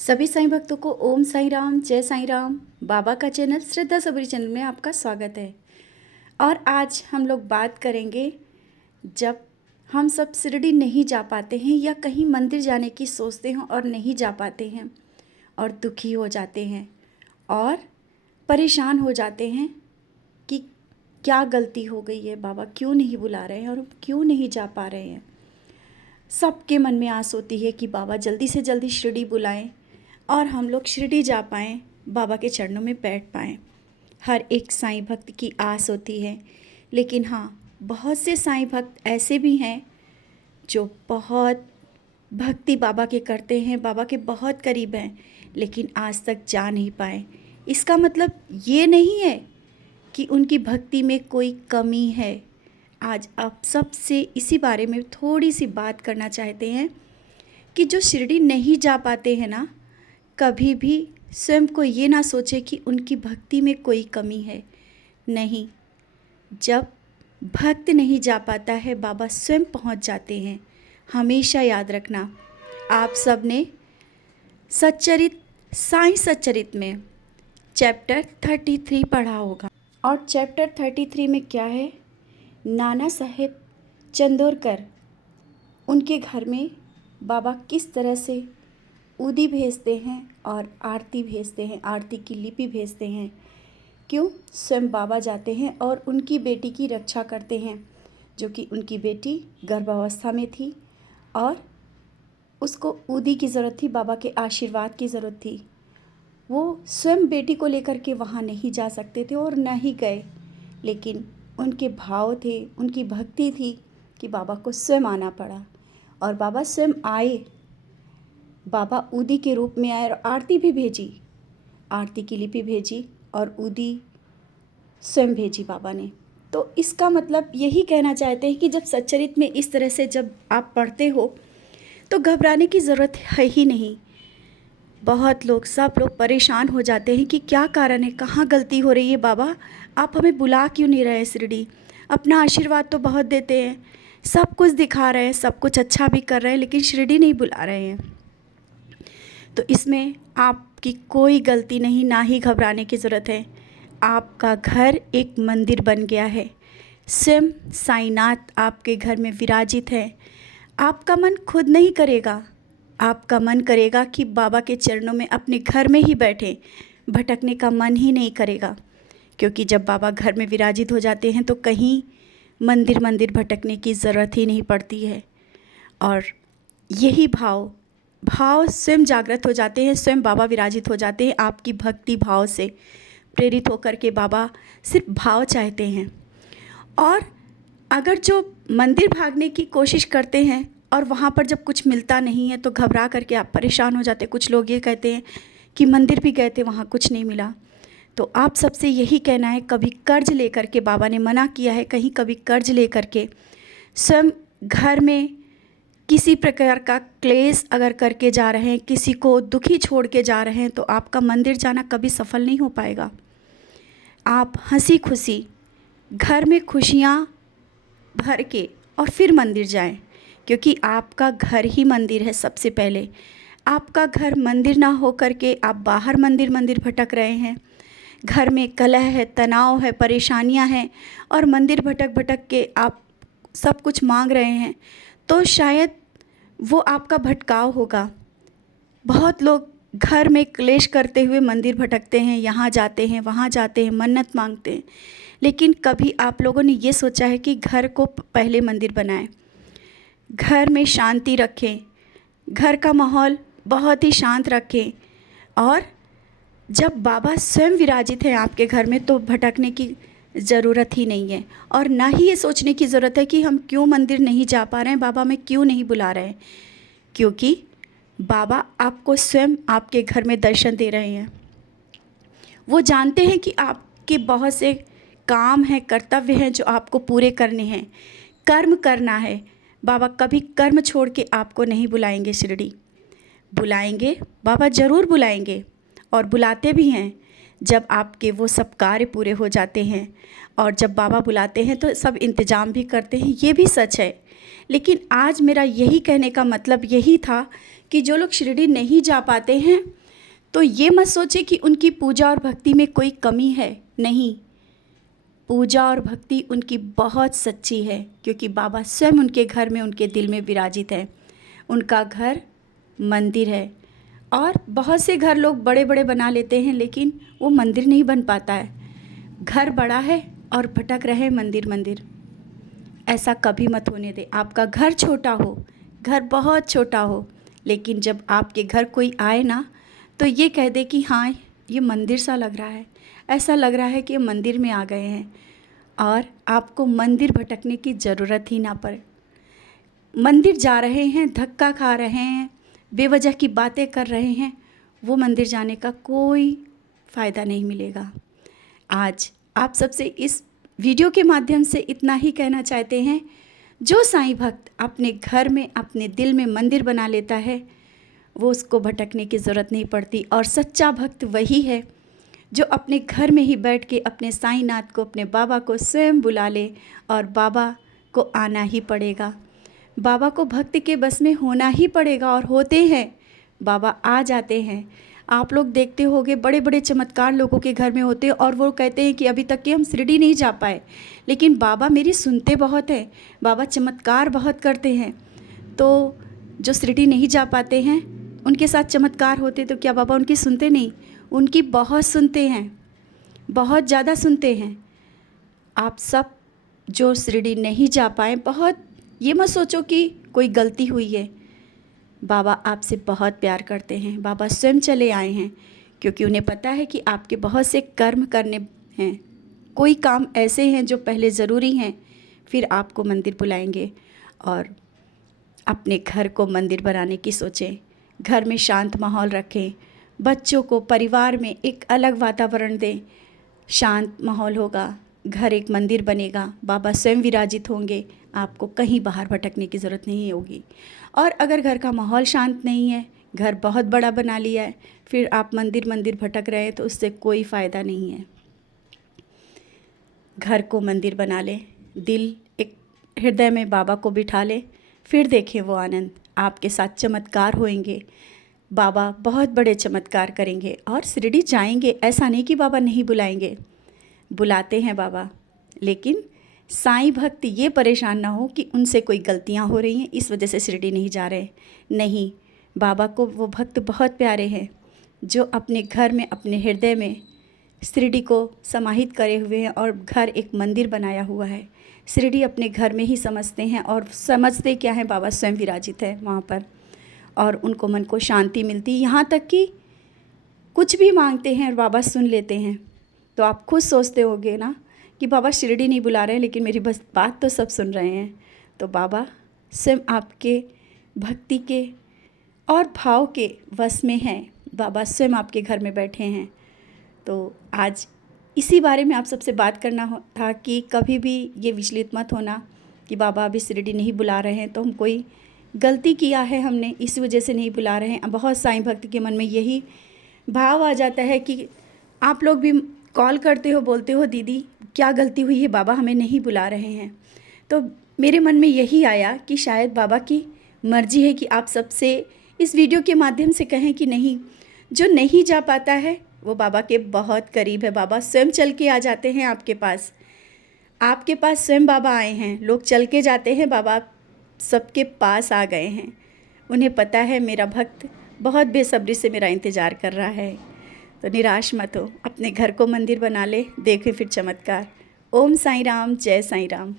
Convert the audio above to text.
सभी साईं भक्तों को ओम साईं राम, जय साईं राम। बाबा का चैनल श्रद्धा सबरी चैनल में आपका स्वागत है। और आज हम लोग बात करेंगे, जब हम सब शिरडी नहीं जा पाते हैं या कहीं मंदिर जाने की सोचते हैं और नहीं जा पाते हैं और दुखी हो जाते हैं और परेशान हो जाते हैं कि क्या गलती हो गई है, बाबा क्यों नहीं बुला रहे हैं और क्यों नहीं जा पा रहे हैं। सबके मन में आस होती है कि बाबा जल्दी से जल्दी शिरडी बुलाएं और हम लोग शिरडी जा पाएँ, बाबा के चरणों में बैठ पाएँ। हर एक साईं भक्त की आस होती है। लेकिन हाँ, बहुत से साईं भक्त ऐसे भी हैं जो बहुत भक्ति बाबा के करते हैं, बाबा के बहुत करीब हैं, लेकिन आज तक जा नहीं पाए। इसका मतलब ये नहीं है कि उनकी भक्ति में कोई कमी है। आज आप सबसे इसी बारे में थोड़ी सी बात करना चाहते हैं कि जो शिरडी नहीं जा पाते हैं ना, कभी भी स्वयं को ये ना सोचे कि उनकी भक्ति में कोई कमी है। नहीं, जब भक्त नहीं जा पाता है, बाबा स्वयं पहुंच जाते हैं। हमेशा याद रखना, आप सब ने सच्चरित साईं सच्चरित में चैप्टर 33 पढ़ा होगा। और चैप्टर 33 में क्या है, नाना साहेब चंदोरकर उनके घर में बाबा किस तरह से उदी भेजते हैं और आरती भेजते हैं, आरती की लिपि भेजते हैं। क्यों? स्वयं बाबा जाते हैं और उनकी बेटी की रक्षा करते हैं, जो कि उनकी बेटी गर्भावस्था में थी और उसको उदी की ज़रूरत थी, बाबा के आशीर्वाद की ज़रूरत थी। वो स्वयं बेटी को लेकर के वहाँ नहीं जा सकते थे और न ही गए, लेकिन उनके भाव थे, उनकी भक्ति थी कि बाबा को स्वयं आना पड़ा। और बाबा स्वयं आए, बाबा उदी के रूप में आए और आरती भी भेजी, आरती की लिपि भेजी और उदी स्वयं भेजी बाबा ने। तो इसका मतलब यही कहना चाहते हैं कि जब सच्चरित में इस तरह से जब आप पढ़ते हो तो घबराने की ज़रूरत है ही नहीं। बहुत लोग, सब लोग परेशान हो जाते हैं कि क्या कारण है, कहाँ गलती हो रही है, बाबा आप हमें बुला क्यों नहीं रहे शिरडी। अपना आशीर्वाद तो बहुत देते हैं, सब कुछ दिखा रहे हैं, सब कुछ अच्छा भी कर रहे हैं, लेकिन शिरडी नहीं बुला रहे हैं। तो इसमें आपकी कोई गलती नहीं, ना ही घबराने की ज़रूरत है। आपका घर एक मंदिर बन गया है। स्वयं साईनाथ आपके घर में विराजित है। आपका मन खुद नहीं करेगा, आपका मन करेगा कि बाबा के चरणों में अपने घर में ही बैठें, भटकने का मन ही नहीं करेगा। क्योंकि जब बाबा घर में विराजित हो जाते हैं तो कहीं मंदिर मंदिर भटकने की ज़रूरत ही नहीं पड़ती है। और यही भाव स्वयं जागृत हो जाते हैं, स्वयं बाबा विराजित हो जाते हैं। आपकी भक्ति भाव से प्रेरित होकर के बाबा सिर्फ भाव चाहते हैं। और अगर जो मंदिर भागने की कोशिश करते हैं और वहाँ पर जब कुछ मिलता नहीं है तो घबरा करके आप परेशान हो जाते हैं। कुछ लोग ये कहते हैं कि मंदिर भी गए थे, वहाँ कुछ नहीं मिला। तो आप सबसे यही कहना है, कभी कर्ज लेकर के, बाबा ने मना किया है, कहीं कभी कर्ज लेकर के स्वयं घर में किसी प्रकार का क्लेश अगर करके जा रहे हैं, किसी को दुखी छोड़ के जा रहे हैं, तो आपका मंदिर जाना कभी सफल नहीं हो पाएगा। आप हंसी खुशी घर में खुशियाँ भर के और फिर मंदिर जाएं, क्योंकि आपका घर ही मंदिर है। सबसे पहले आपका घर मंदिर ना हो करके आप बाहर मंदिर मंदिर भटक रहे हैं। घर में कलह है, तनाव है, परेशानियां हैं और मंदिर भटक भटक के आप सब कुछ मांग रहे हैं, तो शायद वो आपका भटकाव होगा। बहुत लोग घर में क्लेश करते हुए मंदिर भटकते हैं, यहाँ जाते हैं, वहाँ जाते हैं, मन्नत मांगते हैं, लेकिन कभी आप लोगों ने ये सोचा है कि घर को पहले मंदिर बनाएं, घर में शांति रखें, घर का माहौल बहुत ही शांत रखें। और जब बाबा स्वयं विराजित हैं आपके घर में तो भटकने की ज़रूरत ही नहीं है। और ना ही ये सोचने की ज़रूरत है कि हम क्यों मंदिर नहीं जा पा रहे हैं, बाबा हमें क्यों नहीं बुला रहे हैं। क्योंकि बाबा आपको स्वयं आपके घर में दर्शन दे रहे हैं। वो जानते हैं कि आपके बहुत से काम हैं, कर्तव्य हैं जो आपको पूरे करने हैं, कर्म करना है। बाबा कभी कर्म छोड़ के आपको नहीं बुलाएंगे शिरडी। बुलाएंगे, बाबा ज़रूर बुलाएंगे और बुलाते भी हैं जब आपके वो सब कार्य पूरे हो जाते हैं। और जब बाबा बुलाते हैं तो सब इंतज़ाम भी करते हैं, ये भी सच है। लेकिन आज मेरा यही कहने का मतलब यही था कि जो लोग शिरडी नहीं जा पाते हैं तो ये मत सोचे कि उनकी पूजा और भक्ति में कोई कमी है। नहीं, पूजा और भक्ति उनकी बहुत सच्ची है, क्योंकि बाबा स्वयं उनके घर में, उनके दिल में विराजित है। उनका घर मंदिर है। और बहुत से घर लोग बड़े बड़े बना लेते हैं, लेकिन वो मंदिर नहीं बन पाता है। घर बड़ा है और भटक रहे मंदिर मंदिर। ऐसा कभी मत होने दे। आपका घर छोटा हो, घर बहुत छोटा हो, लेकिन जब आपके घर कोई आए ना, तो ये कह दे कि हाँ, ये मंदिर सा लग रहा है, ऐसा लग रहा है कि ये मंदिर में आ गए हैं। और आपको मंदिर भटकने की ज़रूरत ही ना पड़े। मंदिर जा रहे हैं, धक्का खा रहे हैं, बेवजह की बातें कर रहे हैं, वो मंदिर जाने का कोई फ़ायदा नहीं मिलेगा। आज आप सबसे इस वीडियो के माध्यम से इतना ही कहना चाहते हैं, जो साईं भक्त अपने घर में, अपने दिल में मंदिर बना लेता है, वो उसको भटकने की ज़रूरत नहीं पड़ती। और सच्चा भक्त वही है जो अपने घर में ही बैठ के अपने साईंनाथ को, अपने बाबा को स्वयं बुला ले, और बाबा को आना ही पड़ेगा। बाबा को भक्त के बस में होना ही पड़ेगा, और होते हैं, बाबा आ जाते हैं। आप लोग देखते होंगे बड़े बड़े चमत्कार लोगों के घर में होते हैं, और वो कहते हैं कि अभी तक कि हम शिरडी नहीं जा पाए, लेकिन बाबा मेरी सुनते बहुत हैं, बाबा चमत्कार बहुत करते हैं। तो जो शिरडी नहीं जा पाते हैं, उनके साथ चमत्कार होते, तो क्या बाबा उनकी सुनते नहीं? उनकी बहुत सुनते हैं, बहुत ज़्यादा सुनते हैं। आप सब जो शिरडी नहीं जा पाए, बहुत ये मत सोचो कि कोई गलती हुई है। बाबा आपसे बहुत प्यार करते हैं। बाबा स्वयं चले आए हैं, क्योंकि उन्हें पता है कि आपके बहुत से कर्म करने हैं। कोई काम ऐसे हैं जो पहले ज़रूरी हैं, फिर आपको मंदिर बुलाएंगे। और अपने घर को मंदिर बनाने की सोचें, घर में शांत माहौल रखें, बच्चों को, परिवार में एक अलग वातावरण दें। शांत माहौल होगा, घर एक मंदिर बनेगा, बाबा स्वयं विराजित होंगे, आपको कहीं बाहर भटकने की ज़रूरत नहीं होगी। और अगर घर का माहौल शांत नहीं है, घर बहुत बड़ा बना लिया है, फिर आप मंदिर मंदिर भटक रहे हैं, तो उससे कोई फ़ायदा नहीं है। घर को मंदिर बना ले, दिल एक हृदय में बाबा को बिठा ले, फिर देखें वो आनंद। आपके साथ चमत्कार होंगे, बाबा बहुत बड़े चमत्कार करेंगे। और शिरडी जाएंगे, ऐसा नहीं कि बाबा नहीं बुलाएंगे, बुलाते हैं बाबा। लेकिन साईं भक्त ये परेशान ना हो कि उनसे कोई गलतियां हो रही हैं, इस वजह से शिरडी नहीं जा रहे। नहीं, बाबा को वो भक्त बहुत प्यारे हैं जो अपने घर में, अपने हृदय में शिरडी को समाहित करे हुए हैं, और घर एक मंदिर बनाया हुआ है। शिरडी अपने घर में ही समझते हैं, और समझते क्या है, बाबा स्वयं विराजित है वहाँ पर, और उनको मन को शांति मिलती है। यहाँ तक कि कुछ भी मांगते हैं और बाबा सुन लेते हैं। तो आप खुद सोचते होगे ना कि बाबा शिरडी नहीं बुला रहे हैं, लेकिन मेरी बस बात तो सब सुन रहे हैं। तो बाबा स्वयं आपके भक्ति के और भाव के वश में हैं। बाबा स्वयं आपके घर में बैठे हैं। तो आज इसी बारे में आप सबसे बात करना था कि कभी भी ये विचलित मत होना कि बाबा अभी शिरडी नहीं बुला रहे हैं तो हम कोई गलती किया है, हमने इस वजह से नहीं बुला रहे हैं। बहुत साईं भक्त के मन में यही भाव आ जाता है कि आप लोग भी कॉल करते हो, बोलते हो दीदी क्या गलती हुई है, बाबा हमें नहीं बुला रहे हैं। तो मेरे मन में यही आया कि शायद बाबा की मर्ज़ी है कि आप सबसे इस वीडियो के माध्यम से कहें कि नहीं, जो नहीं जा पाता है वो बाबा के बहुत करीब है। बाबा स्वयं चल के आ जाते हैं आपके पास स्वयं बाबा आए हैं। लोग चल के जाते हैं, बाबा सबके पास आ गए हैं। उन्हें पता है मेरा भक्त बहुत बेसब्री से मेरा इंतज़ार कर रहा है। तो निराश मत हो, अपने घर को मंदिर बना ले, देखे फिर चमत्कार। ओम साईं राम, जय साईं राम।